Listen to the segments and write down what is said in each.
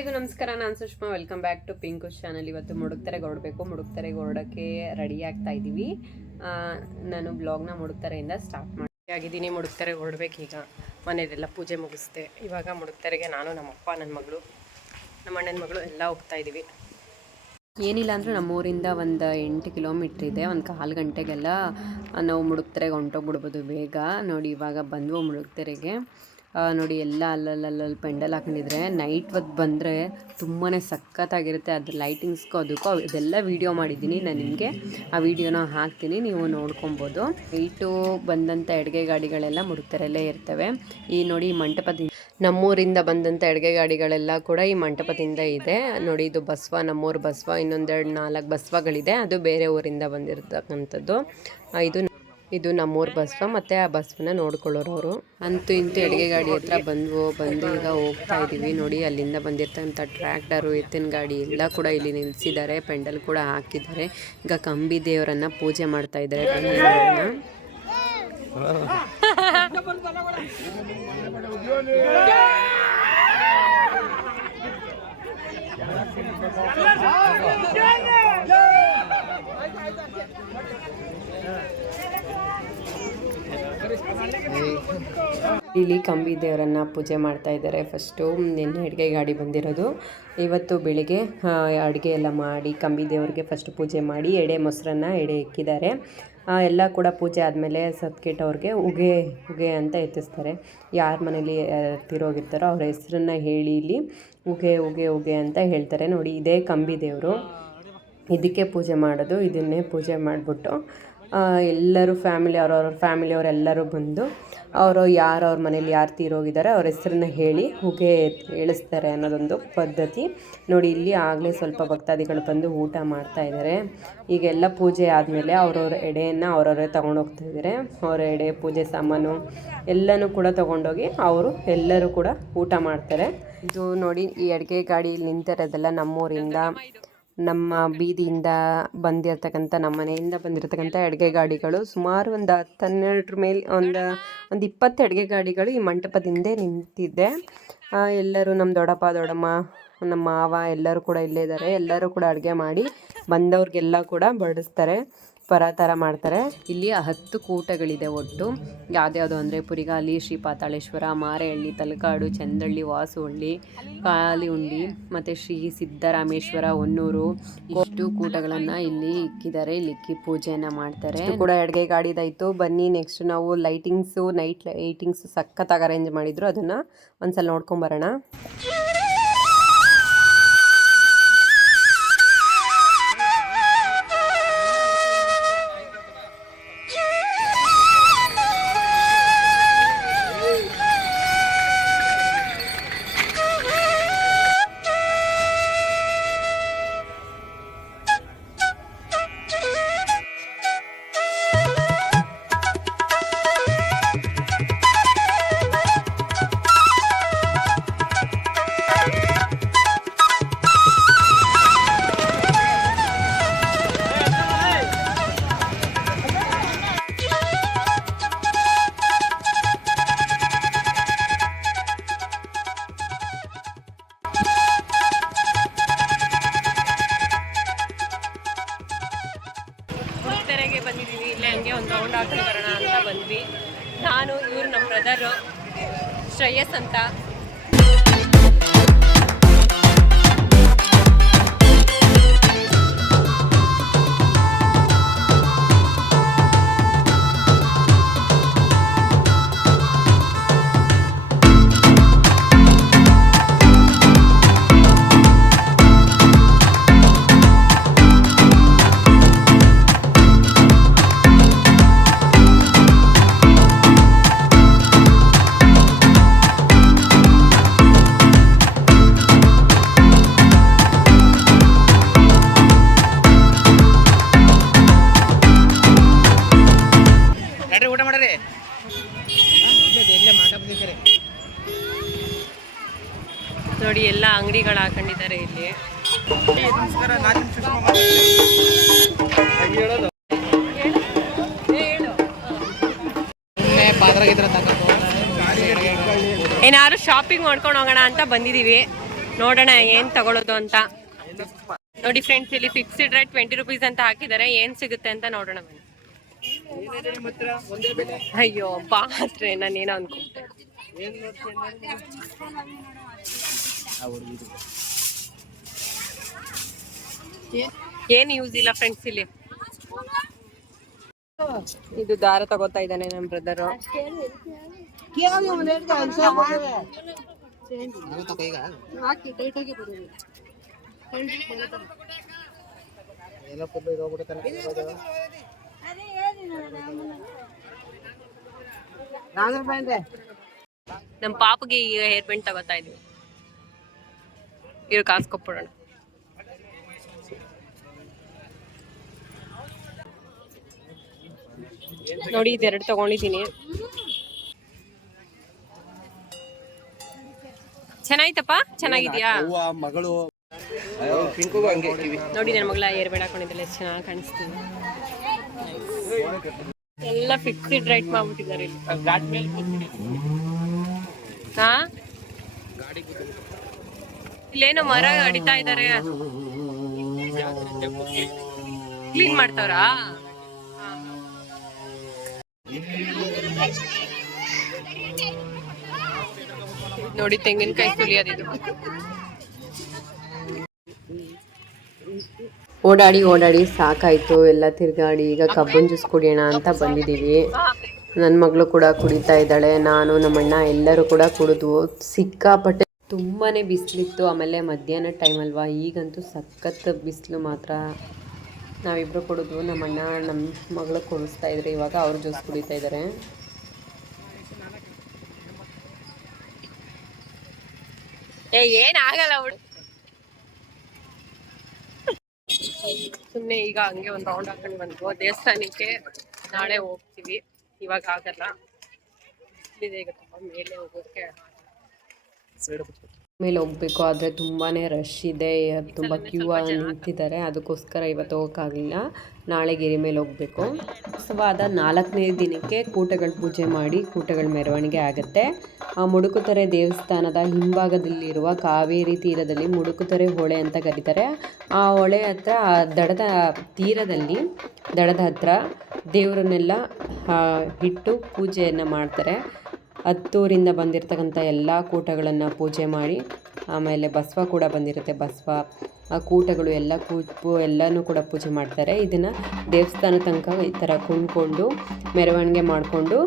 ಎಲ್ಲರಿಗೂ ನಮಸ್ಕಾರ. ನಾನು Sushma. Welcome back to Pinkus channel. ಇವತ್ತು ಮುಡುಕ್ತರೆಗೆ ಹೊರಡಬೇಕು. ಮುಡುಕ್ತರೆಗೆ ಹೊರಡೋಕ್ಕೆ ರೆಡಿ ಆಗ್ತಾ ಇದ್ದೀವಿ. ನಾನು ಬ್ಲಾಗ್ನ ಮುಡುಕ್ತರೆಯಿಂದ ಸ್ಟಾರ್ಟ್ ಆಗಿದ್ದೀನಿ. ಮುಡುಕ್ತರೆಗೆ ಹೊರಡ್ಬೇಕೀಗ. ಮನೆಯಲ್ಲೆಲ್ಲ ಪೂಜೆ ಮುಗಿಸ್ದೆ. ಇವಾಗ ಮುಡುಕ್ತರೆಗೆ ನಾನು, ನಮ್ಮಪ್ಪ, ನನ್ನ ಮಗಳು, ನಮ್ಮ ಅಣ್ಣನ ಮಗಳು ಎಲ್ಲ ಹೋಗ್ತಾ ಇದ್ದೀವಿ. ಏನಿಲ್ಲ ಅಂದರೂ ನಮ್ಮೂರಿಂದ ಒಂದು 8 ಕಿಲೋಮೀಟ್ರ್ ಇದೆ. ಒಂದು 1/4 ಗಂಟೆಗೆಲ್ಲ ನಾವು ಮುಡುಕ್ತರೆಗೆ ಹೊಂಟೋಗ್ಬಿಡ್ಬೋದು ಬೇಗ. ನೋಡಿ ಇವಾಗ ಬಂದ್ವು ಮುಡುಕ್ತರೆಗೆ. ನೋಡಿ ಎಲ್ಲ ಅಲ್ಲಲ್ಲಿ ಪೆಂಡಲ್ ಹಾಕೊಂಡಿದ್ರೆ ನೈಟ್ ಹೊತ್ತು ಬಂದರೆ ತುಂಬಾ ಸಖತ್ತಾಗಿರುತ್ತೆ. ಅದು ಲೈಟಿಂಗ್ಸ್ಗೂ ಅದಕ್ಕೂ ಇದೆಲ್ಲ ವೀಡಿಯೋ ಮಾಡಿದ್ದೀನಿ. ನಾನು ನಿಮಗೆ ಆ ವಿಡಿಯೋನ ಹಾಕ್ತೀನಿ, ನೀವು ನೋಡ್ಕೊಬೋದು. ನೈಟು ಬಂದಂಥ ಅಡುಗೆ ಗಾಡಿಗಳೆಲ್ಲ ಮುಡುಕ್ತರೆಯಲ್ಲೇ ಇರ್ತವೆ. ಈ ನೋಡಿ ಈ ಮಂಟಪದಿಂದ, ನಮ್ಮೂರಿಂದ ಬಂದಂಥ ಅಡುಗೆ ಗಾಡಿಗಳೆಲ್ಲ ಕೂಡ ಈ ಮಂಟಪದಿಂದ ಇದೆ. ನೋಡಿ ಇದು ಬಸವ, ನಮ್ಮೂರು ಬಸವ. ಇನ್ನೊಂದು 4 ಬಸವಗಳಿದೆ, ಅದು ಬೇರೆ ಊರಿಂದ ಬಂದಿರತಕ್ಕಂಥದ್ದು. ಇದು ನಮ್ಮೂರು ಬಸವ. ಮತ್ತು ಆ ಬಸವನ ನೋಡ್ಕೊಳ್ಳೋರವರು. ಅಂತೂ ಇಂತೂ ಅಡುಗೆ ಗಾಡಿ ಹತ್ರ ಬಂದು ಈಗ ಹೋಗ್ತಾ ಇದ್ದೀವಿ. ನೋಡಿ ಅಲ್ಲಿಂದ ಬಂದಿರ್ತಕ್ಕಂಥ ಟ್ರ್ಯಾಕ್ಟರು, ಎತ್ತಿನ ಗಾಡಿ ಎಲ್ಲ ಕೂಡ ಇಲ್ಲಿ ನಿಲ್ಲಿಸಿದ್ದಾರೆ. ಪೆಂಡಲ್ ಕೂಡ ಹಾಕಿದ್ದಾರೆ. ಈಗ ಕಂಬಿ ದೇವರನ್ನು ಪೂಜೆ ಮಾಡ್ತಾ ಇದ್ದಾರೆ. ಇಲ್ಲಿ ಕಂಬಿ ದೇವರನ್ನ ಪೂಜೆ ಮಾಡ್ತಾ ಇದ್ದಾರೆ. ಫಸ್ಟು ನಿನ್ನೆ ಅಡುಗೆ ಗಾಡಿ ಬಂದಿರೋದು. ಇವತ್ತು ಬೆಳಿಗ್ಗೆ ಅಡುಗೆ ಎಲ್ಲ ಮಾಡಿ ಕಂಬಿ ದೇವ್ರಿಗೆ ಫಸ್ಟ್ ಪೂಜೆ ಮಾಡಿ ಎಡೆ ಮೊಸರನ್ನ ಎಡೆ ಇಕ್ಕಿದ್ದಾರೆ. ಎಲ್ಲ ಕೂಡ ಪೂಜೆ ಆದಮೇಲೆ ಸತ್ಕೆಟ್ಟವ್ರಿಗೆ ಉಗೆ ಅಂತ ಎತ್ತಿಸ್ತಾರೆ. ಯಾರ ಮನೇಲಿ ತಿರೋಗಿರ್ತಾರೋ ಅವ್ರ ಹೆಸರನ್ನ ಹೇಳಿ ಇಲ್ಲಿ ಉಗೆ ಅಂತ ಹೇಳ್ತಾರೆ. ನೋಡಿ ಇದೇ ಕಂಬಿ ದೇವರು, ಇದಕ್ಕೆ ಪೂಜೆ ಮಾಡೋದು. ಇದನ್ನೇ ಪೂಜೆ ಮಾಡಿಬಿಟ್ಟು ಎಲ್ಲರೂ ಅವ್ರವ್ರ ಫ್ಯಾಮಿಲಿಯವರೆಲ್ಲರೂ ಬಂದು ಅವರು ಅವ್ರ ಮನೇಲಿ ಯಾರು ತೀರೋಗಿದ್ದಾರೆ ಅವ್ರ ಹೆಸರನ್ನ ಹೇಳಿ ಉಗೆ ಏಳಿಸ್ತಾರೆ ಅನ್ನೋದೊಂದು ಪದ್ಧತಿ. ನೋಡಿ ಇಲ್ಲಿ ಆಗಲೇ ಸ್ವಲ್ಪ ಭಕ್ತಾದಿಗಳು ಬಂದು ಊಟ ಮಾಡ್ತಾ ಇದ್ದಾರೆ. ಈಗೆಲ್ಲ ಪೂಜೆ ಆದಮೇಲೆ ಅವ್ರವ್ರ ಎಡೆಯನ್ನು ಅವ್ರವರೇ ತೊಗೊಂಡೋಗ್ತಾ ಇದ್ದಾರೆ. ಅವರ ಎಡೆ, ಪೂಜೆ ಸಾಮಾನು ಎಲ್ಲನೂ ಕೂಡ ತೊಗೊಂಡೋಗಿ ಅವರು ಎಲ್ಲರೂ ಕೂಡ ಊಟ ಮಾಡ್ತಾರೆ. ಇದು ನೋಡಿ ಈ ಅಡುಗೆ ಗಾಡಿ ನಿಂತಿರೋದೆಲ್ಲ ನಮ್ಮೂರಿಂದ, ನಮ್ಮ ಬೀದಿಯಿಂದ ಬಂದಿರತಕ್ಕಂಥ, ನಮ್ಮ ಮನೆಯಿಂದ ಬಂದಿರತಕ್ಕಂಥ ಅಡುಗೆ ಗಾಡಿಗಳು. ಸುಮಾರು ಒಂದು 10-12 ಮೇಲೆ ಒಂದು 20 ಅಡುಗೆ ಗಾಡಿಗಳು ಈ ಮಂಟಪದಿಂದ ನಿಂತಿದೆ. ಎಲ್ಲರೂ ನಮ್ಮ ದೊಡ್ಡಪ್ಪ, ದೊಡ್ಡಮ್ಮ, ನಮ್ಮ ಮಾವ ಎಲ್ಲರೂ ಕೂಡ ಇಲ್ಲೇ ಇದ್ದಾರೆ. ಎಲ್ಲರೂ ಕೂಡ ಅಡುಗೆ ಮಾಡಿ ಬಂದವ್ರಿಗೆಲ್ಲ ಕೂಡ ಬಡಿಸ್ತಾರೆ, ಥರ ಮಾಡ್ತಾರೆ. ಇಲ್ಲಿ 10 ಕೂಟಗಳಿದೆ ಒಟ್ಟು. ಯಾವ್ದ್ಯಾವುದು ಅಂದರೆ ಪುರಿಗಾಲಿ, ಶ್ರೀ ಪಾತಾಳೇಶ್ವರ, ಮಾರೇಹಳ್ಳಿ, ತಲಕಾಡು, ಚಂದಳ್ಳಿ, ವಾಸುಹಳ್ಳಿ, ಕಾಲಿಹುಂಡಿ ಮತ್ತು ಶ್ರೀ ಸಿದ್ದರಾಮೇಶ್ವರ, ಹೊನ್ನೂರು, ಇಷ್ಟು ಕೂಟಗಳನ್ನು ಇಲ್ಲಿ ಇಕ್ಕಿದ್ದಾರೆ. ಇಲ್ಲಿ ಇಕ್ಕಿ ಪೂಜೆಯನ್ನು ಮಾಡ್ತಾರೆ. ಕೂಡ ಅಡುಗೆ ಗಾಡಿದಾಯಿತು. ಬನ್ನಿ ನೆಕ್ಸ್ಟ್ ನಾವು ನೈಟ್ ಲೈಟಿಂಗ್ಸ್ ಸಖತ್ತಾಗಿ ಅರೇಂಜ್ ಮಾಡಿದ್ರು, ಅದನ್ನು ಒಂದ್ಸಲ ನೋಡ್ಕೊಂಬರೋಣ. ಮುಡುಕ್ತರೆಗೆ ಬಂದಿದ್ದೀವಿ. ಇಲ್ಲೇ ಹಂಗೆ ಒಂದು ರೌಂಡ್ ಹಾಕೊಂಡು ಬರೋಣ ಅಂತ ಬಂದ್ವಿ. ನಾನು, ಇವರು ನಮ್ಮ ಬ್ರದರು ಶ್ರೇಯಸ್ ಅಂತ. ಊಟ ಮಾಡ್ರಿ. ನೋಡಿ ಎಲ್ಲ ಅಂಗಡಿಗಳು ಹಾಕೊಂಡಿದ್ದಾರೆ ಇಲ್ಲಿ. ಏನಾದ್ರು ಶಾಪಿಂಗ್ ಮಾಡ್ಕೊಂಡು ಹೋಗೋಣ ಅಂತ ಬಂದಿದ್ದೀವಿ. ನೋಡೋಣ ಏನು ತಗೊಳ್ಳೋದು ಅಂತ. ನೋಡಿ ಫ್ರೆಂಡ್ಸ್, ಇಲ್ಲಿ ಫಿಕ್ಸ್ಡ್ ರೇಟ್ 20 ರೂಪೀಸ್ ಅಂತ ಹಾಕಿದ್ದಾರೆ. ಏನು ಸಿಗುತ್ತೆ ಅಂತ ನೋಡೋಣ ಬನ್ನಿ. ಅಯ್ಯೋ ಪಾತ್ರೆ, ನಾನೇನೋ ಅನ್ಕೊಂಡೆ. ಏನು ಯೂಸ್ ಇಲ್ಲ ಫ್ರೆಂಡ್ಸ್ ಇಲ್ಲಿ. ಇದು ದಾರ ತಗೋತಾ ಇದ್ದಾನೆ ನಮ್ಮ ಬ್ರದರ್. ನಮ್ಮ ಪಾಪಗೆ ಈಗ ಹೇರ್ ಬ್ಯಾಂಡ್ ತಗೋತಾ ಇದ್ವಿ. ಇವ್ರು ಕಾಸು ಕೊಟ್ಬಿಡೋಣ. ನೋಡಿ ಇದೆರಡು ತಗೊಂಡಿದ್ದೀನಿ. ಚೆನ್ನಾಯ್ತಪ್ಪ, ಚೆನ್ನಾಗಿದ್ಯಾ? ನೋಡಿ ನನ್ನ ಮಗಳ ಏರ್ ಬೇಡ ಹಾಕೊಂಡಿದ್ದಲ್ಲ, ಎಷ್ಟು ಚೆನ್ನಾಗಿ ಕಾಣಿಸ್ತೀವಿ. ಎಲ್ಲ ಫಿಕ್ಸ್ಡ್ ರೈಟ್ ಮಾಡ್ಬಿಟ್ಟಿದ್ದಾರೆ ಇಲ್ಲಿ. ಹಾ, ಇಲ್ಲೇನೋ ಮರ ಅಡಿತಾ ಇದ್ದಾರೆ, ಕ್ಲೀನ್ ಮಾಡ್ತಾವ್ರಾ? ನೋಡಿ ತೆಂಗಿನಕಾಯಿ ಸುಲಿಯೋದಿದು. ಓಡಾಡಿ ಸಾಕಾಯ್ತು, ಎಲ್ಲ ತಿರ್ಗಾಡಿ ಈಗ ಕಬ್ಬನ್ ಜ್ಯೂಸ್ ಕುಡಿಯೋಣ ಅಂತ ಬಂದಿದ್ದೀವಿ. ನನ್ನ ಮಗಳು ಕೂಡ ಕುಡಿತಾ ಇದ್ದಾಳೆ, ನಾನು ನಮ್ಮಣ್ಣ ಎಲ್ಲರೂ ಕೂಡ ಕುಡಿದ್ವು. ಸಿಕ್ಕಾಪಟ್ಟೆ ತುಂಬಾ ಬಿಸಿಲಿತ್ತು. ಆಮೇಲೆ ಮಧ್ಯಾಹ್ನ ಟೈಮ್ ಅಲ್ವಾ, ಈಗಂತೂ ಸಖತ್ ಬಿಸಿಲು ಮಾತ್ರ. ನಾವಿಬ್ಬರು ಕುಡಿದ್ವು. ನಮ್ಮಣ್ಣ ನಮ್ಮ ಮಗಳು ಕುಡಿಸ್ತಾ ಇದ್ರು, ಇವಾಗ ಅವ್ರು ಜ್ಯೂಸ್ ಕುಡಿತಾ ಇದ್ದಾರೆ. ಏನಾಗಲ್ಲ ಅವಳು ಸುಮ್ಮನೆ. ಈಗ ಹಂಗೆ ಒಂದು ರೌಂಡ್ ಹಾಕೊಂಡು ಬಂದ್ವು ದೇವಸ್ಥಾನಕ್ಕೆ. ನಾಳೆ ಹೋಗ್ತೀವಿ, ಇವಾಗ ಆಗಲ್ಲ. ಮೇಲೆ ಹೋಗ್ಬೇಕು, ಆದರೆ ತುಂಬಾ ರಶ್ ಇದೆ, ತುಂಬ ಕ್ಯೂ ಆಗಿ ನಿಂತಿದ್ದಾರೆ. ಅದಕ್ಕೋಸ್ಕರ ಇವತ್ತು ಹೋಗೋಕ್ಕಾಗಲಿಲ್ಲ. ನಾಳೆ ಗಿರಿ ಮೇಲೆ ಹೋಗಬೇಕು. ಉತ್ಸವದ 4ನೇ ದಿನಕ್ಕೆ ಕೂಟಗಳ ಪೂಜೆ ಮಾಡಿ ಕೂಟಗಳ ಮೆರವಣಿಗೆ ಆಗುತ್ತೆ. ಮುಡುಕುತೊರೆ ದೇವಸ್ಥಾನದ ಹಿಂಭಾಗದಲ್ಲಿರುವ ಕಾವೇರಿ ತೀರದಲ್ಲಿ ಮುಡುಕುತೊರೆ ಹೊಳೆ ಅಂತ ಕರೀತಾರೆ. ಆ ಹೊಳೆ ಹತ್ರ, ದಡದ ತೀರದಲ್ಲಿ, ದಡದ ಹತ್ರ ದೇವರನ್ನೆಲ್ಲ ಇಟ್ಟು ಪೂಜೆಯನ್ನು ಮಾಡ್ತಾರೆ. 10 ಊರಿಂದ ಬಂದಿರತಕ್ಕಂಥ ಎಲ್ಲ ಕೂಟಗಳನ್ನು ಪೂಜೆ ಮಾಡಿ, ಆಮೇಲೆ ಬಸವ ಕೂಡ ಬಂದಿರುತ್ತೆ. ಬಸವ, ಆ ಕೂಟಗಳು ಎಲ್ಲ ಎಲ್ಲನೂ ಕೂಡ ಪೂಜೆ ಮಾಡ್ತಾರೆ. ಇದನ್ನು ದೇವಸ್ಥಾನ ತನಕ ಈ ಥರ ಕುಣ್ಕೊಂಡು ಮೆರವಣಿಗೆ ಮಾಡಿಕೊಂಡು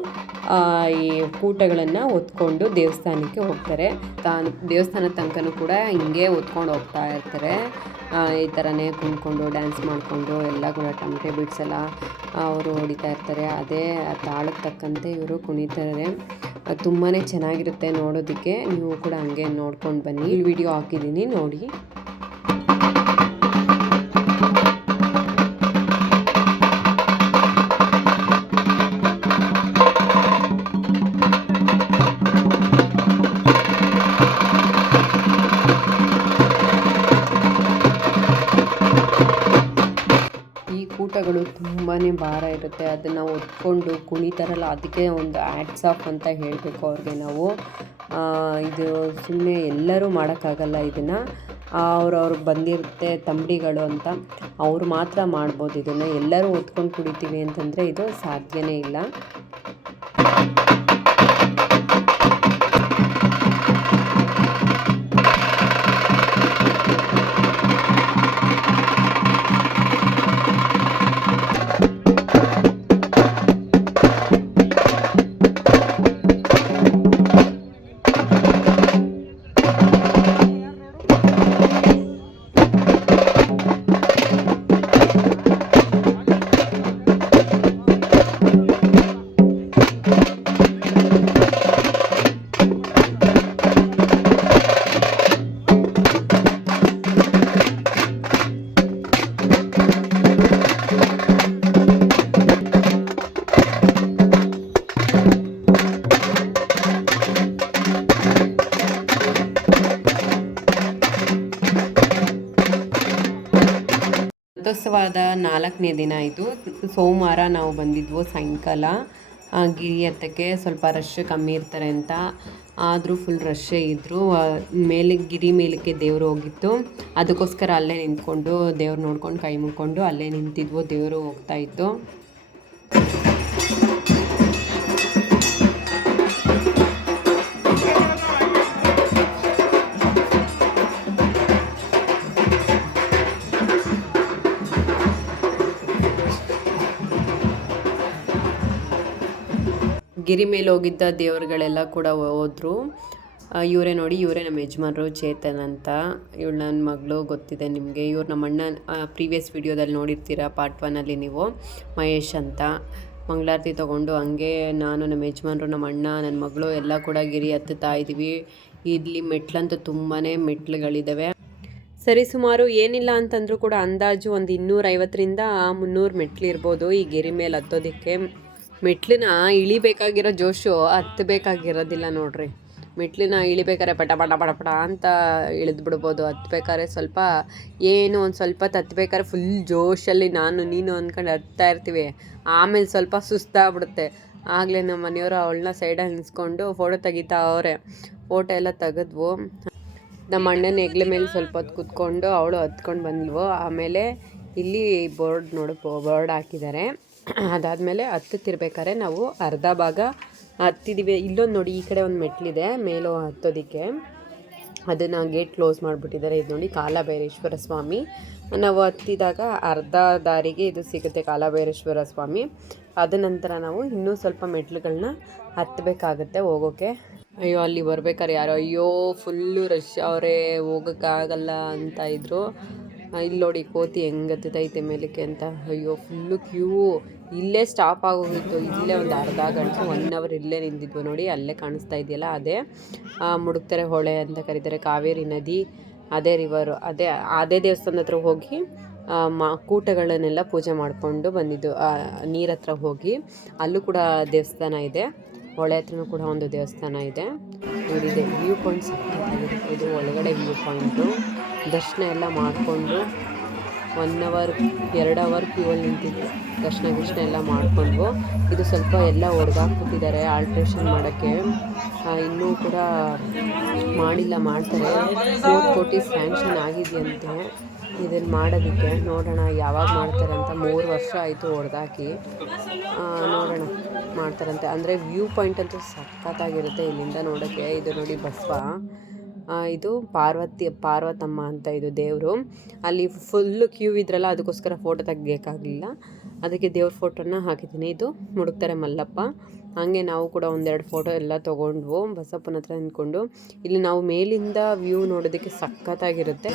ಈ ಕೂಟಗಳನ್ನು ಹೊತ್ಕೊಂಡು ದೇವಸ್ಥಾನಕ್ಕೆ ಹೋಗ್ತಾರೆ. ದೇವಸ್ಥಾನ ತನಕನೂ ಕೂಡ ಹಿಂಗೆ ಹೊತ್ಕೊಂಡು ಹೋಗ್ತಾ ಇರ್ತಾರೆ. ಈ ಥರನೇ ಕುಣ್ಕೊಂಡು ಡ್ಯಾನ್ಸ್ ಮಾಡಿಕೊಂಡು ಎಲ್ಲ ಕೂಡ ಟಮಟೆ ಬಿಟ್ಸ್ ಎಲ್ಲ ಅವರು ಹೊಡಿತಾ ಇರ್ತಾರೆ. ಅದೇ ತಾಳಕ್ಕೆ ತಕ್ಕಂತೆ ಇವರು ಕುಣಿತಾರೆ. ತುಂಬಾ ಚೆನ್ನಾಗಿರುತ್ತೆ ನೋಡೋದಕ್ಕೆ. ನೀವು ಕೂಡ ಹಂಗೆ ನೋಡ್ಕೊಂಡು ಬನ್ನಿ. ಈ ವಿಡಿಯೋ ಹಾಕಿದ್ದೀನಿ ನೋಡಿ. ಕೂಟಗಳು ತುಂಬಾ ಭಾರ ಇರುತ್ತೆ, ಅದನ್ನು ಹೊತ್ಕೊಂಡು ಕುಣಿತಾರಲ್ಲ, ಅದಕ್ಕೆ ಒಂದು ಹ್ಯಾಟ್ಸ್ ಆಫ್ ಅಂತ ಹೇಳಬೇಕು ಅವ್ರಿಗೆ ನಾವು. ಇದು ಸುಮ್ಮನೆ ಎಲ್ಲರೂ ಮಾಡೋಕ್ಕಾಗಲ್ಲ ಇದನ್ನು. ಅವ್ರಿಗೆ ಬಂದಿರುತ್ತೆ ತಂಬಡಿಗಳು ಅಂತ, ಅವ್ರು ಮಾತ್ರ ಮಾಡ್ಬೋದು ಇದನ್ನು. ಎಲ್ಲರೂ ಹೊತ್ಕೊಂಡು ಕುಡಿತೀವಿ ಅಂತಂದರೆ ಇದು ಸಾಧ್ಯನೇ ಇಲ್ಲ. ರಥೋತ್ಸವದ 4ನೇ ದಿನ ಇದು. ಸೋಮವಾರ ನಾವು ಬಂದಿದ್ವು ಸಾಯಂಕಾಲ. ಗಿರಿ ಹತ್ತಕ್ಕೆ ಸ್ವಲ್ಪ ರಶ್ ಕಮ್ಮಿ ಇರ್ತಾರೆ ಅಂತ ಆದರೂ ಫುಲ್ ರಶ್ಶೇ ಇದ್ದರು. ಮೇಲೆ ಗಿರಿ ಮೇಲಕ್ಕೆ ದೇವರು ಹೋಗಿತ್ತು, ಅದಕ್ಕೋಸ್ಕರ ಅಲ್ಲೇ ನಿಂತ್ಕೊಂಡು ದೇವ್ರು ನೋಡ್ಕೊಂಡು ಕೈ ಮುಕ್ಕೊಂಡು ಅಲ್ಲೇ ನಿಂತಿದ್ವು. ದೇವರು ಹೋಗ್ತಾಯಿತ್ತು. ಗಿರಿ ಮೇಲೆ ಹೋಗಿದ್ದ ದೇವರುಗಳೆಲ್ಲ ಕೂಡ ಹೋದರು. ಇವರೇ ನೋಡಿ, ಇವರೇ ನಮ್ಮ ಯಜಮಾನರು ಚೇತನ್ ಅಂತ. ಇವಳು ನನ್ನ ಮಗಳು, ಗೊತ್ತಿದೆ ನಿಮಗೆ. ಇವ್ರು ನಮ್ಮ ಅಣ್ಣ, ಪ್ರೀವಿಯಸ್ ವೀಡಿಯೋದಲ್ಲಿ ನೋಡಿರ್ತೀರ ಪಾರ್ಟ್ 1ಅಲ್ಲಿ ನೀವು. ಮಹೇಶ್ ಅಂತ ಮಂಗಳಾರತಿ ತೊಗೊಂಡು ಹಂಗೆ ನಾನು, ನಮ್ಮ ಯಜಮಾನರು, ನಮ್ಮ ಅಣ್ಣ, ನನ್ನ ಮಗಳು ಎಲ್ಲ ಕೂಡ ಗಿರಿ ಹತ್ತುತ್ತಾ ಇದ್ದೀವಿ. ಇಲ್ಲಿ ಮೆಟ್ಲಂತೂ ತುಂಬಾ ಮೆಟ್ಲುಗಳಿದ್ದಾವೆ. ಸರಿ ಸುಮಾರು ಏನಿಲ್ಲ ಅಂತಂದರೂ ಕೂಡ ಅಂದಾಜು ಒಂದು 250ರಿಂದ 300 ಮೆಟ್ಲಿರ್ಬೋದು ಈ ಗಿರಿ ಮೇಲೆ ಹತ್ತೋದಕ್ಕೆ. ಮೆಟ್ಲನ್ನ ಇಳಿಬೇಕಾಗಿರೋ ಜೋಶು ಹತ್ತಬೇಕಾಗಿರೋದಿಲ್ಲ ನೋಡ್ರಿ. ಮೆಟ್ಲನ್ನ ಇಳಿಬೇಕಾದ್ರೆ ಪಟ ಪಟ ಪಟ ಪಟ ಅಂತ ಇಳಿದು ಬಿಡ್ಬೋದು. ಹತ್ಬೇಕಾದ್ರೆ ಸ್ವಲ್ಪ ಏನು ಒಂದು ಸ್ವಲ್ಪ ಹತ್ಬೇಕಾದ್ರೆ ಫುಲ್ ಜೋಶಲ್ಲಿ ನಾನು ನೀನು ಅಂದ್ಕೊಂಡು ಹತ್ತಾ ಇರ್ತೀವಿ. ಆಮೇಲೆ ಸ್ವಲ್ಪ ಸುಸ್ತಾಗ್ಬಿಡುತ್ತೆ. ಆಗಲೇ ನಮ್ಮ ಮನೆಯವರು ಅವಳನ್ನ ಸೈಡಲ್ಲಿ ನಿಲ್ಸ್ಕೊಂಡು ಫೋಟೋ ತೆಗಿತಾ ಅವರೇ. ಫೋಟೋ ಎಲ್ಲ ತೆಗೆದ್ವು. ನಮ್ಮ ಅಣ್ಣನ ಹೆಗ್ಲೆ ಮೇಲೆ ಸ್ವಲ್ಪ ಹೊತ್ತು ಕೂತ್ಕೊಂಡು ಅವಳು ಹತ್ಕೊಂಡು ಬಂದ್ವು. ಆಮೇಲೆ ಇಲ್ಲಿ ಬೋರ್ಡ್ ಹಾಕಿದ್ದಾರೆ. ಅದಾದಮೇಲೆ ಹತ್ತುತ್ತಿರ್ಬೇಕಾದ್ರೆ ನಾವು ಅರ್ಧ ಭಾಗ ಹತ್ತಿದ್ದೀವಿ. ಇಲ್ಲೊಂದು ನೋಡಿ, ಈ ಕಡೆ ಒಂದು ಮೆಟ್ಲಿದೆ ಮೇಲೋ ಹತ್ತೋದಕ್ಕೆ, ಅದನ್ನು ಗೇಟ್ ಕ್ಲೋಸ್ ಮಾಡಿಬಿಟ್ಟಿದ್ದಾರೆ. ಇದು ನೋಡಿ ಕಾಲಭೈರೇಶ್ವರ ಸ್ವಾಮಿ. ನಾವು ಹತ್ತಿದಾಗ ಅರ್ಧ ದಾರಿಗೆ ಇದು ಸಿಗುತ್ತೆ, ಕಾಲಭೈರೇಶ್ವರ ಸ್ವಾಮಿ. ಅದ ನಂತರ ನಾವು ಇನ್ನೂ ಸ್ವಲ್ಪ ಮೆಟ್ಲುಗಳನ್ನ ಹತ್ತಬೇಕಾಗತ್ತೆ ಹೋಗೋಕ್ಕೆ. ಅಯ್ಯೋ, ಅಲ್ಲಿ ಬರ್ಬೇಕಾದ್ರೆ ಯಾರೋ ಅಯ್ಯೋ ಫುಲ್ಲು ರಶ್ ಅವರೇ, ಹೋಗೋಕ್ಕಾಗಲ್ಲ ಅಂತ ಇದ್ದರು. ಇಲ್ಲಿ ನೋಡಿ ಕೋತಿ ಹೆಂಗೆ ಹತ್ತೈತೆ ಮೇಲಕ್ಕೆ ಅಂತ. ಅಯ್ಯೋ ಫುಲ್ಲು ಕ್ಯೂ. ಇಲ್ಲೇ ಸ್ಟಾಪ್ ಆಗೋಗಿತ್ತು. ಇಲ್ಲೇ ಒಂದು ಅರ್ಧ ಗಂಟೆ 1 ಅವರ್ ಇಲ್ಲೇ ನಿಂತಿದ್ವು ನೋಡಿ. ಅಲ್ಲೇ ಕಾಣಿಸ್ತಾ ಇದೆಯಲ್ಲ, ಅದೇ ಮುಡುಕ್ತೆರೆ ಹೊಳೆ ಅಂತ ಕರೀತಾರೆ. ಕಾವೇರಿ ನದಿ, ಅದೇ ರಿವರು, ಅದೇ ದೇವಸ್ಥಾನದ ಹತ್ರ ಹೋಗಿ ಕೂಟಗಳನ್ನೆಲ್ಲ ಪೂಜೆ ಮಾಡಿಕೊಂಡು ಬಂದಿದ್ದು. ನೀರ ಹತ್ರ ಹೋಗಿ ಅಲ್ಲೂ ಕೂಡ ದೇವಸ್ಥಾನ ಇದೆ. ಹೊಳೆ ಹತ್ರನೂ ಕೂಡ ಒಂದು ದೇವಸ್ಥಾನ ಇದೆ. ನೋಡಿದೆ ವ್ಯೂ ಪಾಯಿಂಟ್ ಸಕ್ಕತ್ತಾಗಿದೆ. ಇದು ಒಳಗಡೆ ವ್ಯೂ ಪಾಯಿಂಟು. ದರ್ಶನ ಎಲ್ಲ ಮಾಡಿಕೊಂಡು 1 ಅವರ್ 2 ಅವರ್ ಕ್ಯೂವಲ್ಲಿ ನಿಂತಿದ್ವಿ. ದರ್ಶನ ಎಲ್ಲ ಮಾಡಿಕೊಂಡ್ವು. ಇದು ಸ್ವಲ್ಪ ಎಲ್ಲ ಹೊಡೆದಾಕ್ಬಿಟ್ಟಿದ್ದಾರೆ ಆಲ್ಟ್ರೇಷನ್ ಮಾಡೋಕ್ಕೆ. ಇನ್ನೂ ಕೂಡ ಮಾಡಿಲ್ಲ, ಮಾಡ್ತಾರೆ. 4 ಕೋಟಿ ಸ್ಯಾಂಕ್ಷನ್ ಆಗಿದೆಯಂತೆ ಇದನ್ನು ಮಾಡೋದಕ್ಕೆ. ನೋಡೋಣ ಯಾವಾಗ ಮಾಡ್ತಾರೆ ಅಂತ. 3 ವರ್ಷ ಆಯಿತು ಹೊಡೆದಾಕಿ. ನೋಡೋಣ ಮಾಡ್ತಾರಂತೆ. ಅಂದರೆ ವ್ಯೂ ಪಾಯಿಂಟ್ ಅಂತೂ ಸಖತ್ತಾಗಿರುತ್ತೆ ಇಲ್ಲಿಂದ ನೋಡೋಕ್ಕೆ. ಇದು ನೋಡಿ ಬಸವ, ಇದು ಪಾರ್ವತಮ್ಮ ಅಂತ ಇದು ದೇವರು. ಅಲ್ಲಿ ಫುಲ್ಲು ಕ್ಯೂ ಇದ್ರಲ್ಲ, ಅದಕ್ಕೋಸ್ಕರ ಫೋಟೋ ತೆಗಿಯೋಕ್ಕಾಗಲಿಲ್ಲ. ಅದಕ್ಕೆ ದೇವ್ರ ಫೋಟೋನ ಹಾಕಿದ್ದೀನಿ. ಇದು ಮುಡುಕ್ತಾರೆ ಮಲ್ಲಪ್ಪ. ಹಾಗೆ ನಾವು ಕೂಡ 1-2 ಫೋಟೋ ಎಲ್ಲ ತೊಗೊಂಡ್ವು ಬಸಪ್ಪನ ಹತ್ರ ನಿಂತ್ಕೊಂಡು. ಇಲ್ಲಿ ನಾವು ಮೇಲಿಂದ ವ್ಯೂ ನೋಡೋದಕ್ಕೆ ಸಖತ್ತಾಗಿರುತ್ತೆ.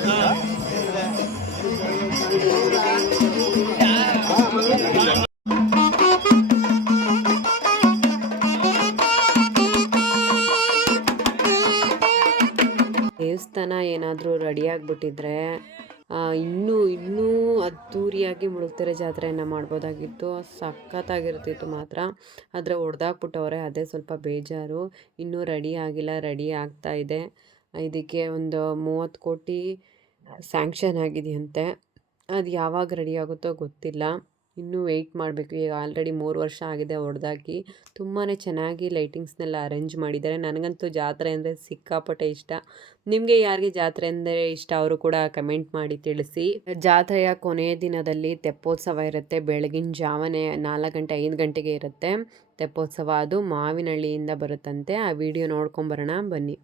ದೇವಸ್ಥಾನ ಏನಾದರೂ ರೆಡಿಯಾಗಿಬಿಟ್ಟಿದ್ರೆ ಇನ್ನೂ ಅದ್ದೂರಿಯಾಗಿ ಮುಳುಗ್ತಾರೆ ಜಾತ್ರೆಯನ್ನು ಮಾಡ್ಬೋದಾಗಿತ್ತು. ಸಖತ್ತಾಗಿರ್ತಿತ್ತು ಮಾತ್ರ. ಆದರೆ ಹೊಡೆದಾಕ್ಬಿಟ್ಟವ್ರೆ, ಅದೇ ಸ್ವಲ್ಪ ಬೇಜಾರು. ಇನ್ನೂ ರೆಡಿ ಆಗಿಲ್ಲ, ರೆಡಿ ಆಗ್ತಾ ಇದೆ. ಇದಕ್ಕೆ ಒಂದು 30 ಕೋಟಿ ಸ್ಯಾಂಕ್ಷನ್ ಆಗಿದೆಯಂತೆ. ಅದು ಯಾವಾಗ ರೆಡಿ ಆಗುತ್ತೋ ಗೊತ್ತಿಲ್ಲ. ಇನ್ನೂ ವೆಯ್ಟ್ ಮಾಡಬೇಕು. ಈಗ ಆಲ್ರೆಡಿ 3 ವರ್ಷ ಆಗಿದೆ ಹೊಡೆದಾಕಿ. ತುಂಬಾ ಚೆನ್ನಾಗಿ ಲೈಟಿಂಗ್ಸ್ನೆಲ್ಲ ಅರೇಂಜ್ ಮಾಡಿದ್ದಾರೆ. ನನಗಂತೂ ಜಾತ್ರೆ ಅಂದರೆ ಸಿಕ್ಕಾಪಟ್ಟೆ ಇಷ್ಟ. ನಿಮಗೆ ಯಾರಿಗೆ ಜಾತ್ರೆ ಅಂದರೆ ಇಷ್ಟ ಅವರು ಕೂಡ ಕಮೆಂಟ್ ಮಾಡಿ ತಿಳಿಸಿ. ಜಾತ್ರೆಯ ಕೊನೆಯ ದಿನದಲ್ಲಿ ತೆಪ್ಪೋತ್ಸವ ಇರುತ್ತೆ. ಬೆಳಗಿನ ಜಾವನೇ 4 ಗಂಟೆ 5 ಗಂಟೆಗೆ ಇರುತ್ತೆ ತೆಪ್ಪೋತ್ಸವ. ಅದು ಮಾವಿನಹಳ್ಳಿಯಿಂದ ಬರುತ್ತಂತೆ. ಆ ವಿಡಿಯೋ ನೋಡ್ಕೊಂಬರೋಣ ಬನ್ನಿ.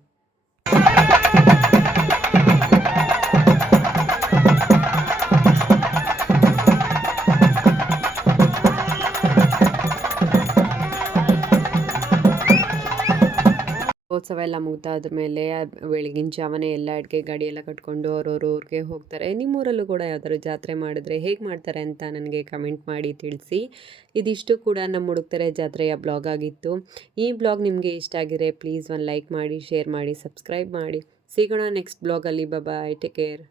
ಉತ್ಸವ ಎಲ್ಲ ಮುಗ್ದಾದ ಮೇಲೆ ಬೆಳಗಿನ ಜಾವನೇ ಎಲ್ಲ ಅಡುಗೆ ಗಾಡಿ ಎಲ್ಲ ಕಟ್ಕೊಂಡು ಅವ್ರವ್ರ ಊರಿಗೆ ಹೋಗ್ತಾರೆ. ನಿಮ್ಮೂರಲ್ಲೂ ಕೂಡ ಯಾವ್ದಾದ್ರು ಜಾತ್ರೆ ಮಾಡಿದ್ರೆ ಹೇಗೆ ಮಾಡ್ತಾರೆ ಅಂತ ನನಗೆ ಕಮೆಂಟ್ ಮಾಡಿ ತಿಳಿಸಿ. ಇದಿಷ್ಟು ಕೂಡ ನಮ್ಮ ಮುಡುಕ್ತೆರೆ ಜಾತ್ರೆಯ ಬ್ಲಾಗ್ ಆಗಿತ್ತು. ಈ ಬ್ಲಾಗ್ ನಿಮಗೆ ಇಷ್ಟ ಆಗಿದ್ರೆ ಪ್ಲೀಸ್ ಒಂದು ಲೈಕ್ ಮಾಡಿ, ಶೇರ್ ಮಾಡಿ, ಸಬ್ಸ್ಕ್ರೈಬ್ ಮಾಡಿ. ಸಿಗೋಣ ನೆಕ್ಸ್ಟ್ ಬ್ಲಾಗಲ್ಲಿ. ಬಾಯ್, ಟೇಕ್ ಕೇರ್.